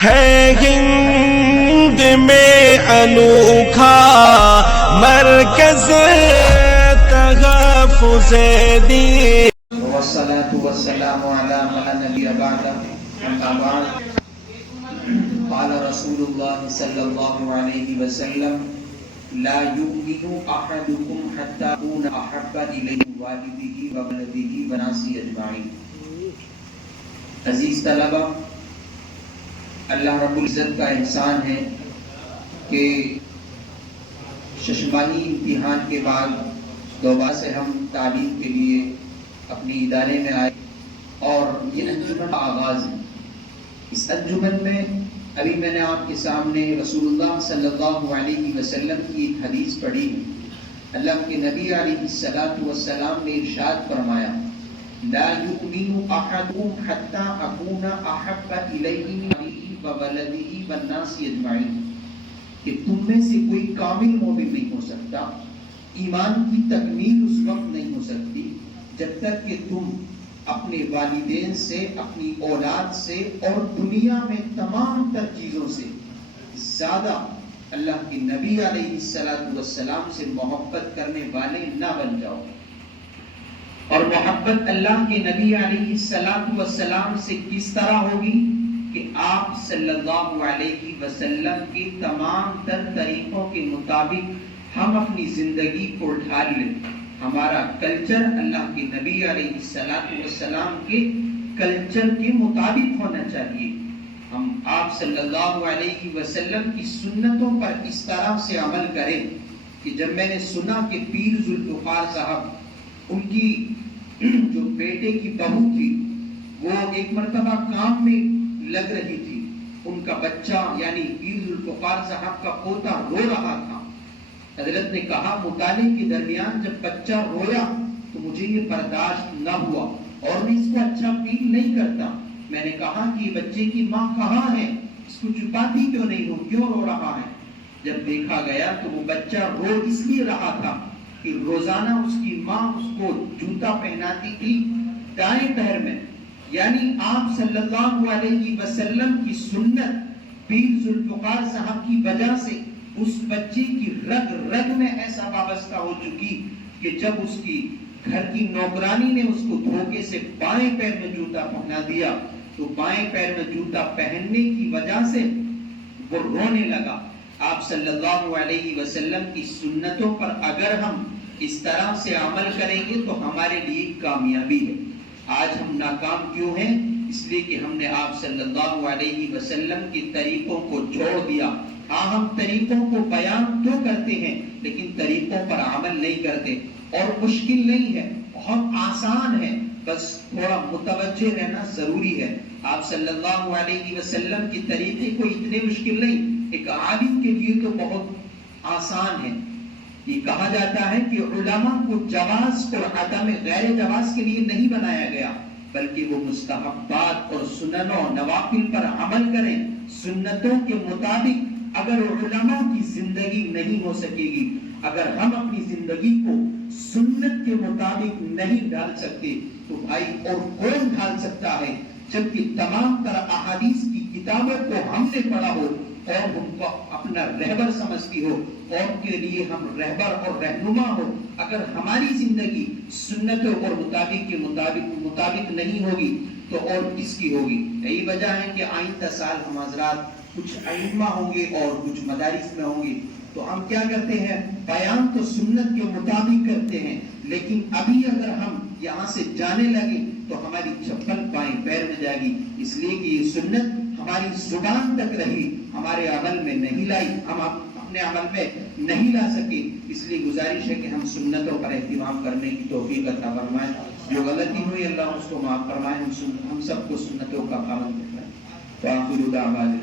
ہے ہند میں انوکھا مرکز تحفظ دین، والصلاة والسلام على من لا نبي بعده، أما بعد. قال رسول الله صلى الله عليه وسلم لا يؤمن أحدكم حتى أكون أحب إليه والده وولده والناس أجمعين. عزیز طلبہ، اللہ رب العزت کا احسان ہے کہ ششماہی امتحان کے بعد دوبارہ سے ہم تعلیم کے لیے اپنی ادارے میں آئے اور یہ انجمن کا آغاز ہے. اس انجمن میں ابھی میں نے آپ کے سامنے رسول اللہ صلی اللہ علیہ وسلم کی ایک حدیث پڑھی ہے. اللہ کے نبی علیہ الصلوۃ والسلام نے ارشاد فرمایا لا یؤمن احدکم حتی اکون احب الیہ من وولدہ والناس اجمعین، کہ تم میں سے کوئی کامل مومن نہیں ہو سکتا، ایمان کی تکمیل اس وقت نہیں ہو سکتی جب تک کہ تم اپنے والدین سے، اپنی اولاد سے اور دنیا میں تمام تر چیزوں سے زیادہ اللہ کے نبی علیہ الصلوۃ والسلام سے محبت کرنے والے نہ بن جاؤ. اور محبت اللہ کے نبی علیہ الصلوۃ والسلام سے کس طرح ہوگی کہ آپ صلی اللہ علیہ وسلم کی تمام تر طریقوں کے مطابق ہم اپنی زندگی کو ڈھال لیں. ہمارا کلچر اللہ کے نبی علیہ الصلوۃ والسلام کے کلچر کے مطابق ہونا چاہیے. ہم آپ صلی اللہ علیہ وسلم کی سنتوں پر اس طرح سے عمل کریں کہ جب میں نے سنا کہ پیر ذوالفقار صاحب، ان کی جو بیٹے کی بہو تھی وہ ایک مرتبہ کام میں لگ رہی تھی، ان کا بچہ یعنی پیر ذوالفقار صاحب کا پوتا رو رہا تھا. حضرت نے کہا مطالعے کے درمیان جب بچہ رویا تو مجھے یہ برداشت نہ ہوا اور میں اس کو اچھا فیل نہیں کرتا. میں نے کہا کہ یہ بچے کی ماں کہاں ہے، اس کو چھپاتی کیوں نہیں ہو، کیوں رو رہا ہے؟ جب دیکھا گیا تو وہ بچہ رو اس لیے رہا تھا کہ روزانہ اس کی ماں اس کو جوتا پہناتی تھی دائیں پیر میں. یعنی آپ صلی اللہ علیہ وسلم کی سنت پیر ذوالفقار صاحب کی وجہ سے اس بچے کی رگ رگ میں ایسا وابستہ ہو چکی کہ جب اس کی گھر کی نوکرانی نے اس کو دھوکے سے بائیں پیر میں جوتا پہنا دیا تو بائیں پیر میں جوتا پہننے کی وجہ سے وہ رونے لگا. آپ صلی اللہ علیہ وسلم کی سنتوں پر اگر ہم اس طرح سے عمل کریں گے تو ہمارے لیے کامیابی ہے. آج ہم ناکام کیوں ہیں؟ اس لیے کہ ہم نے آپ صلی اللہ علیہ وسلم کے طریقوں کو چھوڑ دیا. ہاں، ہم طریقوں کو بیان تو کرتے ہیں لیکن طریقوں پر عمل نہیں کرتے. اور مشکل نہیں ہے، بہت آسان ہے، بس تھوڑا متوجہ رہنا ضروری ہے. آپ صلی اللہ علیہ وسلم کے طریقے کو اتنے مشکل نہیں، ایک عالم کے لیے تو بہت آسان ہے. یہ کہا جاتا ہے کہ علماء کو جواز اور عدم غیر جواز کے لیے نہیں بنایا گیا، بلکہ وہ مستحبات اور سنن و نوافل پر عمل کریں. سنتوں کے مطابق اگر علماء کی زندگی نہیں ہو سکے گی، اگر ہم اپنی زندگی کو سنت کے مطابق نہیں ڈال سکتے تو بھائی اور کون ڈھال سکتا ہے؟ جبکہ تمام تر احادیث کی کتابوں کو ہم نے پڑھا ہو اور ان کو اپنا رہبر سمجھتی ہو، قوم کے لیے ہم رہبر اور رہنما ہو، اگر ہماری زندگی سنتوں اور مطابق کے مطابق نہیں ہوگی تو اور کس کی ہوگی؟ یہی وجہ ہے کہ آئندہ سال ہم حضرات کچھ ائمہ ہوں گے اور کچھ مدارس میں ہوں گے تو ہم کیا کرتے ہیں؟ بیان تو سنت کے مطابق کرتے ہیں، لیکن ابھی اگر ہم یہاں سے جانے لگے تو ہماری چپل بائیں پیر میں جائے گی. اس لیے کہ یہ سنت ہماری زبان تک رہی، ہمارے عمل میں نہیں لائی، ہم اپنے عمل میں نہیں لا سکے. اس لیے گزارش ہے کہ ہم سنتوں پر اہتمام کرنے کی توفیق عطا فرمائے. جو غلطی ہوئی اللہ اس کو معاف فرمائے. ہم سب کو سنتوں کا پابند کرائے. وآخر دعوانا